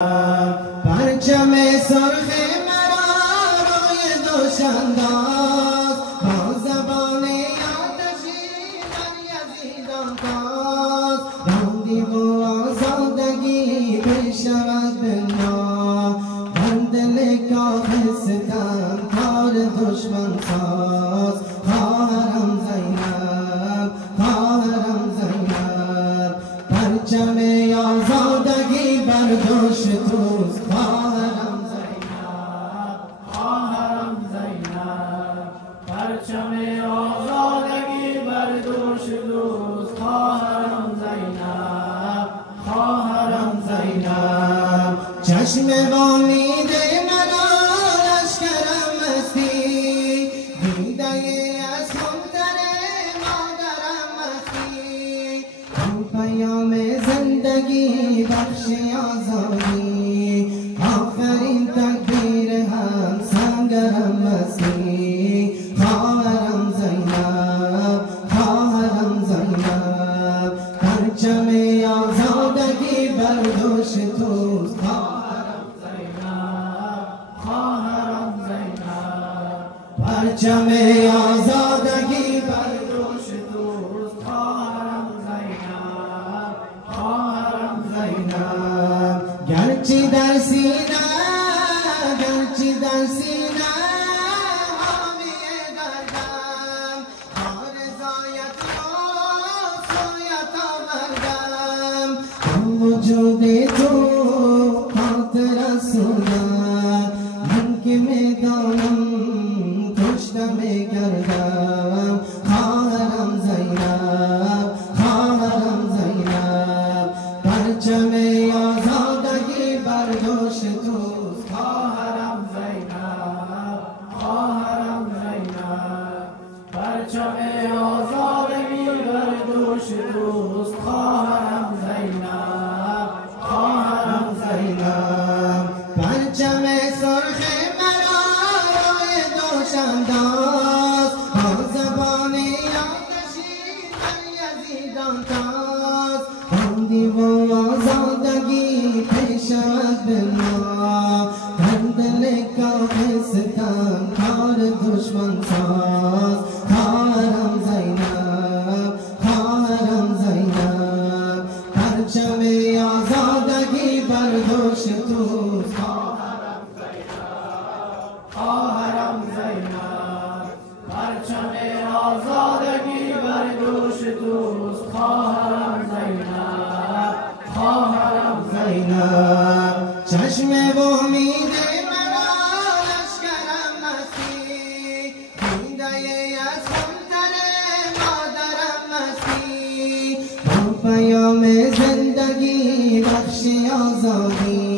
پرچم سرخ مرا روی دوشنداز با زبان آتشی بر یزیدان تاز راندی و آزادگی بشود به ما در دل کاخ ستم کار دشمن ساز خواهرم زینب خواهرم زینب پرچم آزادگی بر دوش توست خواهرم زینب خواهرم زینب پرچم آزادگی بر دوش دوست خواهرم زینب خواهرم زینب چشم امید مرا لشکرم مستی دیده از همتر مادرم مستی پیام زندگی بخش آزادی آخرین تکبیر هم سنگرم مستی خواهرم زینب خواهرم زینب پرچم آزادگی بر دوش توست خواهرم زینب خواهرم زینب پرچم آزادگی بر دوش دوست خواهرم زینب خواهرم زینب گرچه در سینه حامی دردم آرزایت را سویت آوردم وجود تو خاطر سوزد من که میدانم کشته میگردم خواهرم زینب خواهرم زینب پرچم آزادگی بر دوش توست خواهرم زینب خواهرم زینب پرچم آزادگی بر دوش دوست خواهرم زینب خواهرم زینب پرچم سرخ مرا روی دوشنداز با زبان آتشی بر یزیدان تاز راندی و آزادگی بشود به ما در دل کاخ ستم کار دشمن ساز خواهرم زینب خواهرم زینب پرچم آزادگی بر دوش توست خواهرم زینب خواهرم زینب پرچم آزادگی بر دوش دوست خواهرم زینب خواهرم زینب چشم امید مرا لشکرم مستی دیده از همتر مادرم مستی با پیام زندگی بخش آزادی